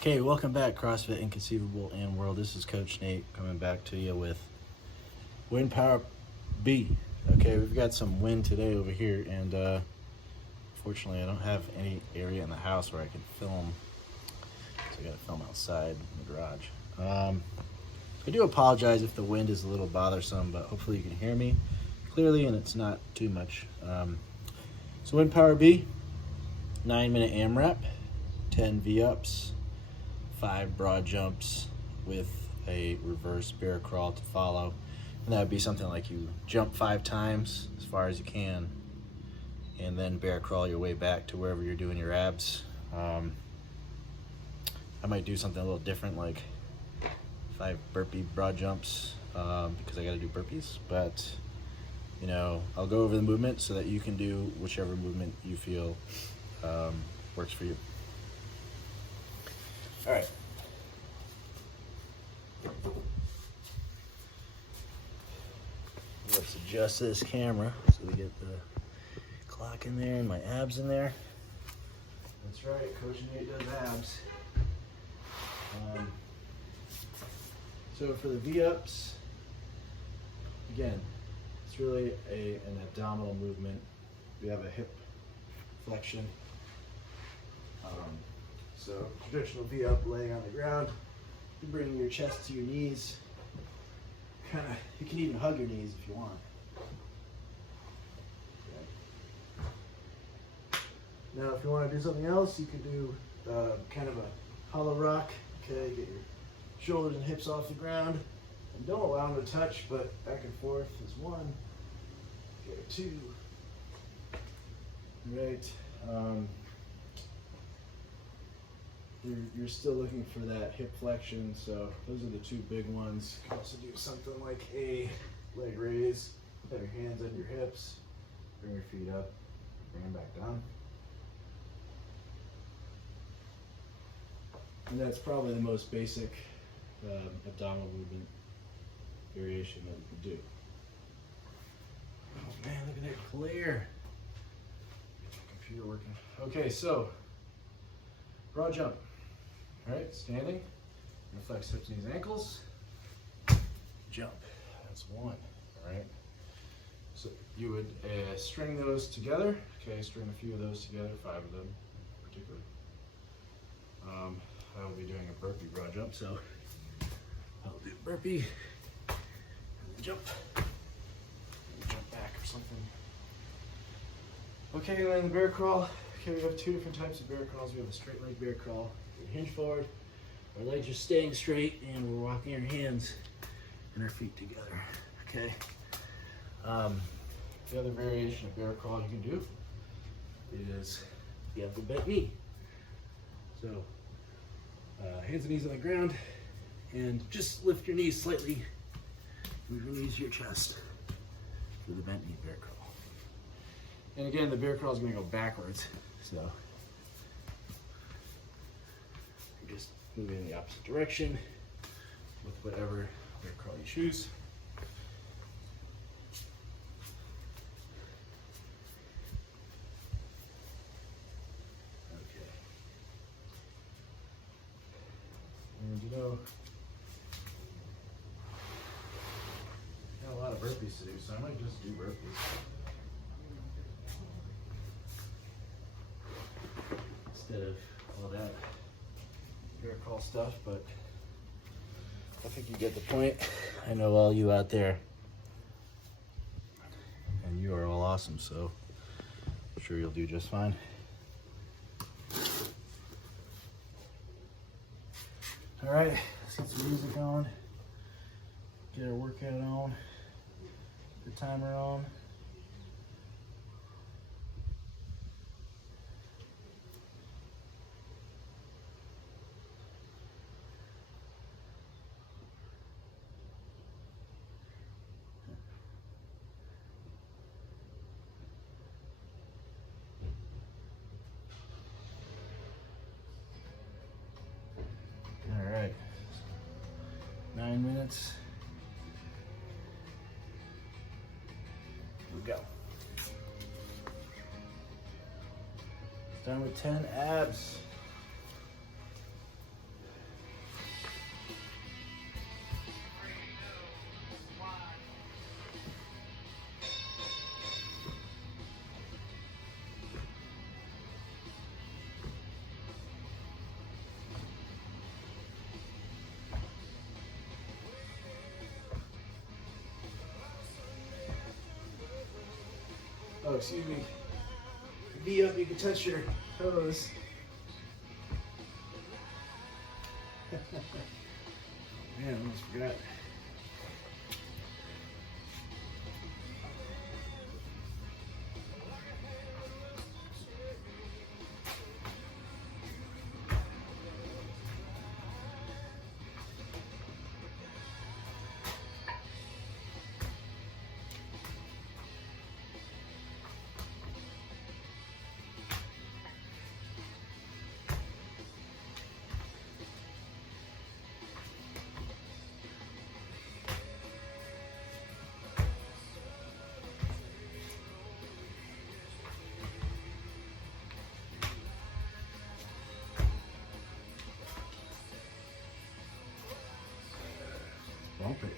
Okay, welcome back, CrossFit Inconceivable and World. This is Coach Nate coming back to you with Windpower B. Okay, we've got some wind today over here, and fortunately I don't have any area in the house where I can film, so I gotta film outside in the garage. I do apologize if the wind is a little bothersome, but hopefully you can hear me clearly and it's not too much. So Windpower B, 9-minute AMRAP, 10 V-ups, 5 broad jumps with a reverse bear crawl to follow. And that would be something like you jump 5 times as far as you can and then bear crawl your way back to wherever you're doing your abs. I might do something a little different, like 5 burpee broad jumps because I got to do burpees, but you know, I'll go over the movement so that you can do whichever movement you feel works for you. All right. Let's adjust this camera so we get the clock in there and my abs in there. That's right, Coach Nate does abs. So for the V-ups, again, it's really an abdominal movement. We have a hip flexion. So traditional V-up, laying on the ground. You bring your chest to your knees. You can even hug your knees if you want. Okay. Now, if you want to do something else, you can do kind of a hollow rock. Okay, get your shoulders and hips off the ground, and don't allow them to touch, but back and forth is 1. Okay, 2. Right. You're still looking for that hip flexion, so those are the 2 big ones. You can also do something like a leg raise. Have your hands on your hips, bring your feet up, bring them back down. And that's probably the most basic abdominal movement variation that you can do. Oh man, look at that glare. Get my computer working. Okay, so broad jump. All right, standing, flex hips, knees, ankles, jump. That's 1, all right? So you would string those together. Okay, string a few of those together, 5 of them in particular. I will be doing a burpee broad jump, so I'll do burpee, and jump, and jump back or something. Okay, and then the bear crawl. Okay, we have 2 different types of bear crawls. We have a straight leg bear crawl. We hinge forward, our legs are staying straight, and we're walking our hands and our feet together. Okay. The other variation of bear crawl you can do is you have the bent knee. So hands and knees on the ground, and just lift your knees slightly. Move your knees to your chest for the bent knee bear crawl. And again, the bear crawl is going to go backwards. So you're just moving in the opposite direction with whatever bear crawl you choose. Okay. And you know, I got a lot of burpees to do, so I might just do burpees. Instead of all that bear crawl stuff, but I think you get the point. I know all you out there, and you are all awesome, so I'm sure you'll do just fine. All right, let's get some music on, get our workout on, the timer on. All right, 9 minutes. Here we go. Done with 10 abs. excuse me. V up, you can touch your toes. Man, I almost forgot. Bump it.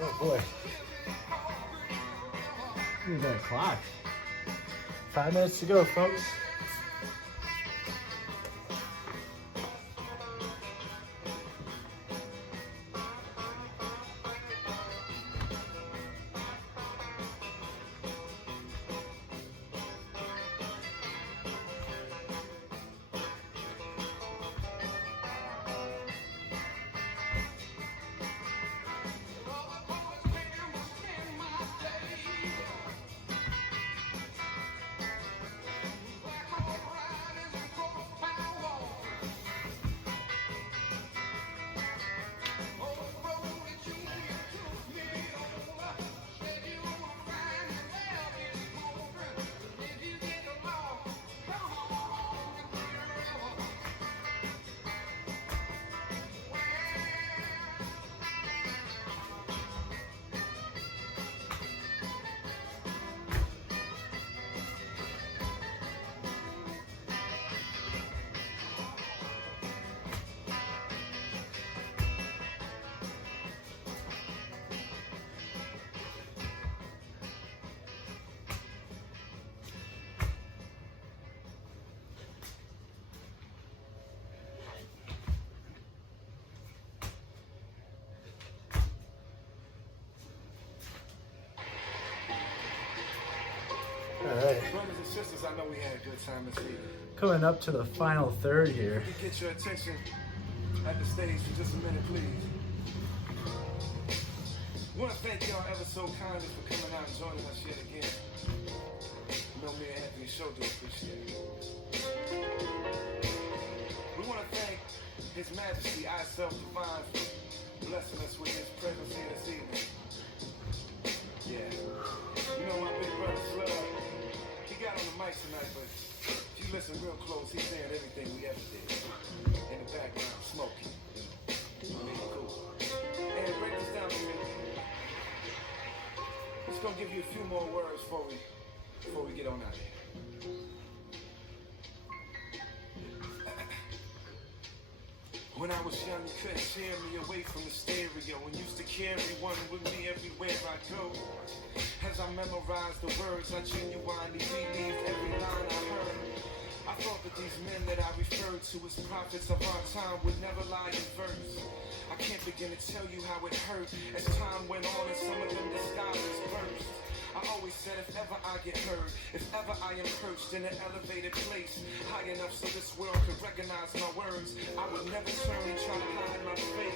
Oh boy. Look at that clock. 5 minutes to go, folks. Sisters, I know we had a good time this evening. Coming up to the final third here. If you get your attention at the stage for just a minute, please. I want to thank y'all ever so kindly for coming out and joining us yet again. You know me and Anthony sure do appreciate it. We want to thank His Majesty, I Self Divine, for blessing us with his presence here this evening. Yeah. You know my big brother Slug, he got on the mic tonight, but if you listen real close, he's saying everything we ever did. In the background, smoking. You know, cool. And break this down a minute. Just gonna give you a few more words before we get on out of here. When I was young, you couldn't tear me away from the stereo and used to carry one with me everywhere I go. As I memorized the words, I genuinely believed every line I heard. I thought that these men that I referred to as prophets of our time would never lie in verse. I can't begin to tell you how it hurt as time went on and some of them disguises burst. I always said if ever I get heard, if ever I am perched in an elevated place, high enough so this world can recognize my words, I would never turn and try to hide my face.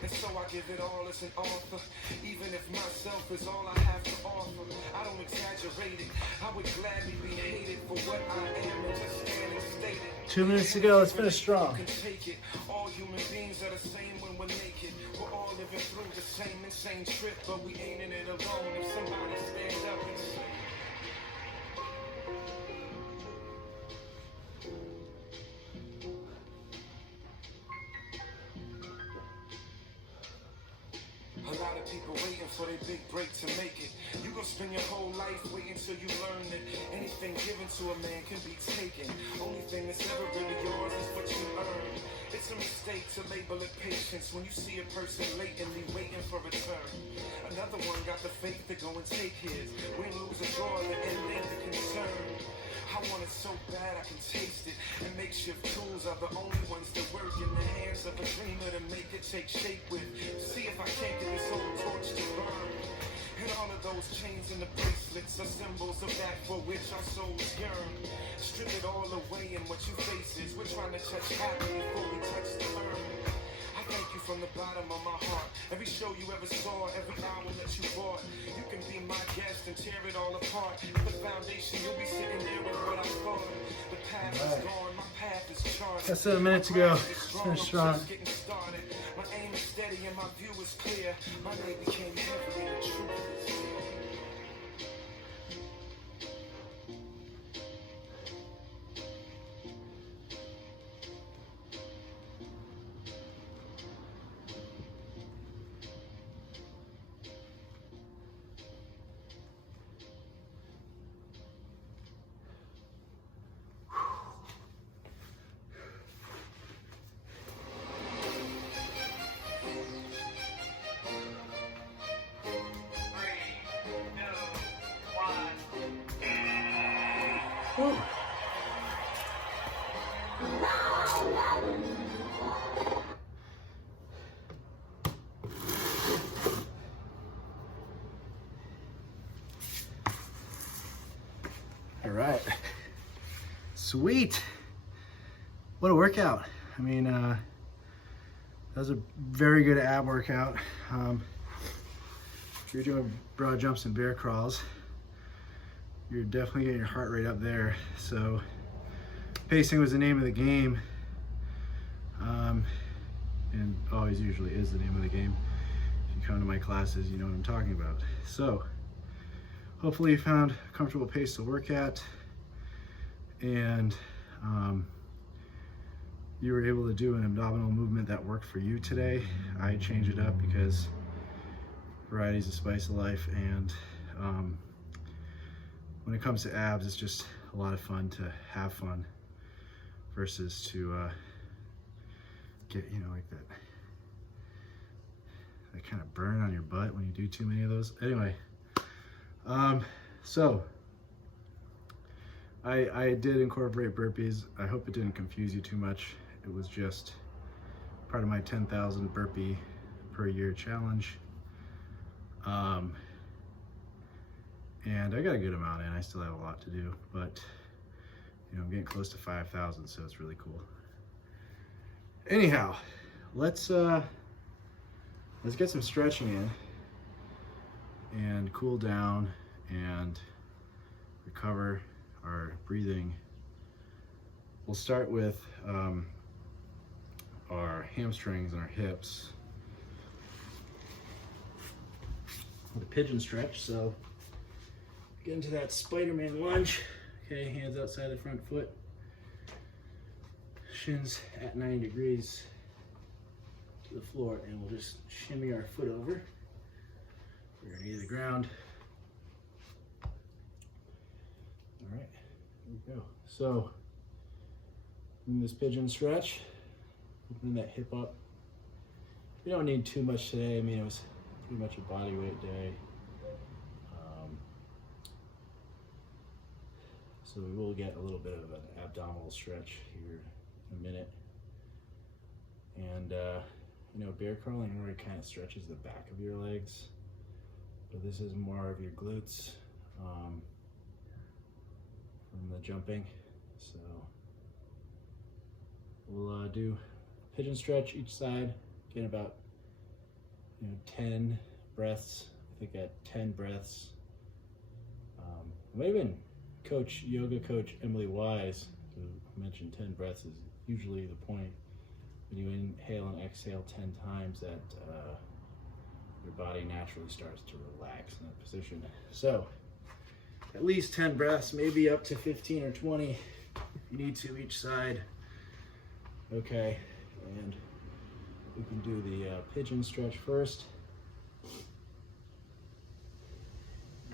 And so I give it all as an author, even if myself is all I have to offer. I don't exaggerate it, I would gladly be hated for what I am and just stand and state it. 2 minutes to go, let's finish strong. All human beings are the same when we're naked. We're all living through the same insane trip, but we ain't in it alone. If somebody stand up and say, a lot of people waiting for their big break to make it. You gon' spend your whole life waiting till you learn that anything given to a man can be taken. Only thing that's ever really yours is what you earn. It's a mistake to label it patience when you see a person latently waiting for a turn. Another one got the faith to go and take his. Win, lose, or draw, the end ain't the concern. I want it so bad I can taste it. And makeshift tools are the only ones that work in the hands of a dreamer to make it take shape with. See if I can't get this old torch to burn. And all of those chains and the bracelets are symbols of that for which our souls yearn. Strip it all away and what you face is we're trying to touch happy before we touch the earth. I thank you from the bottom of my heart. Every show you ever saw, every album that you bought. You can be my guest and tear it all apart. The foundation, you'll be sitting there with what I thought. The path is gone, my path is charted. Less than a minute to go. Finish strong. My aim is steady and my view is clear. My name became heavy and the truth is clear. Woo. All right, sweet. What a workout. I mean, that was a very good ab workout. If you're doing broad jumps and bear crawls, you're definitely getting your heart rate up there. So pacing was the name of the game, and always usually is the name of the game. If you come to my classes, you know what I'm talking about. So hopefully you found a comfortable pace to work at, and you were able to do an abdominal movement that worked for you today. I changed it up because variety is the spice of life, and when it comes to abs, it's just a lot of fun to have fun versus to get, you know, like that kind of burn on your butt when you do too many of those. Anyway, so I did incorporate burpees. I hope it didn't confuse you too much. It was just part of my 10,000 burpee per year challenge. And I got a good amount in. I still have a lot to do, but you know, I'm getting close to 5,000, so it's really cool. Anyhow, let's get some stretching in and cool down and recover our breathing. We'll start with our hamstrings and our hips with a pigeon stretch. So get into that Spider-Man lunge. Okay, hands outside the front foot, shins at 90 degrees to the floor, and we'll just shimmy our foot over. We're gonna knee to the ground. All right, here we go. So in this pigeon stretch, opening that hip up. We don't need too much today. I mean, it was pretty much a body weight day. So we will get a little bit of an abdominal stretch here in a minute. And you know, bear crawling really kind of stretches the back of your legs, but this is more of your glutes from the jumping. So we'll do pigeon stretch each side, getting about 10 breaths. I think at 10 breaths, even yoga coach Emily Wise, who mentioned 10 breaths is usually the point. When you inhale and exhale 10 times, that your body naturally starts to relax in that position. So at least 10 breaths, maybe up to 15 or 20 if you need to each side. Okay, and we can do the pigeon stretch first.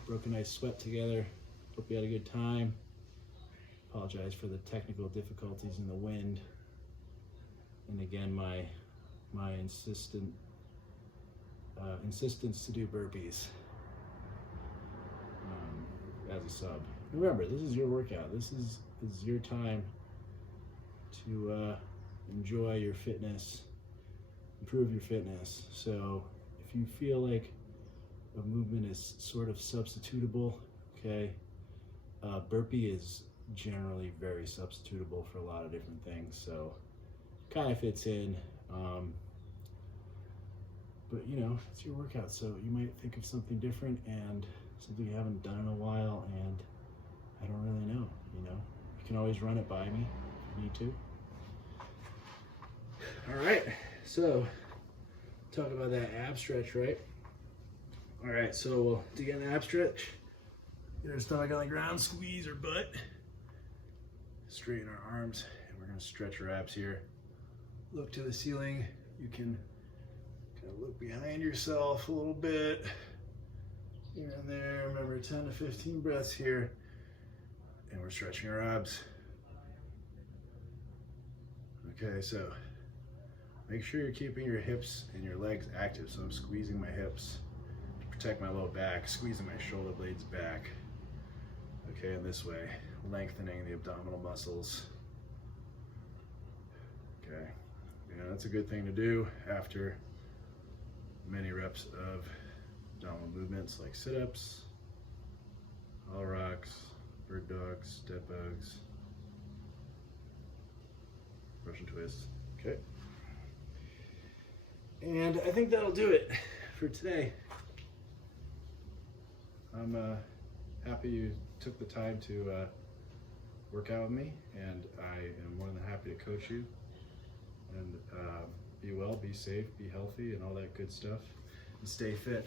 Broke a nice sweat together. Hope you had a good time. Apologize for the technical difficulties in the wind. And again, my insistence to do burpees as a sub. Remember, this is your workout. This is your time to enjoy your fitness, improve your fitness. So if you feel like a movement is sort of substitutable, okay, burpee is generally very substitutable for a lot of different things. So kind of fits in, but you know, it's your workout, so you might think of something different and something you haven't done in a while, and I don't really know, you know. You can always run it by me if you need to. All right, so talk about that ab stretch, right? All right, so we'll dig in the ab stretch, get our stomach on the ground, squeeze our butt, straighten our arms, and we're gonna stretch our abs here. Look to the ceiling. You can kind of look behind yourself a little bit, here and there. Remember, 10 to 15 breaths here, and we're stretching our abs. Okay, so make sure you're keeping your hips and your legs active. So I'm squeezing my hips to protect my low back, squeezing my shoulder blades back. Okay, and this way, lengthening the abdominal muscles. Okay, yeah, that's a good thing to do after many reps of abdominal movements like sit-ups, hollow rocks, bird dogs, step bugs, Russian twists. Okay. And I think that'll do it for today. I'm happy you took the time to work out with me, and I am more than happy to coach you. And be well, be safe, be healthy, and all that good stuff. And stay fit.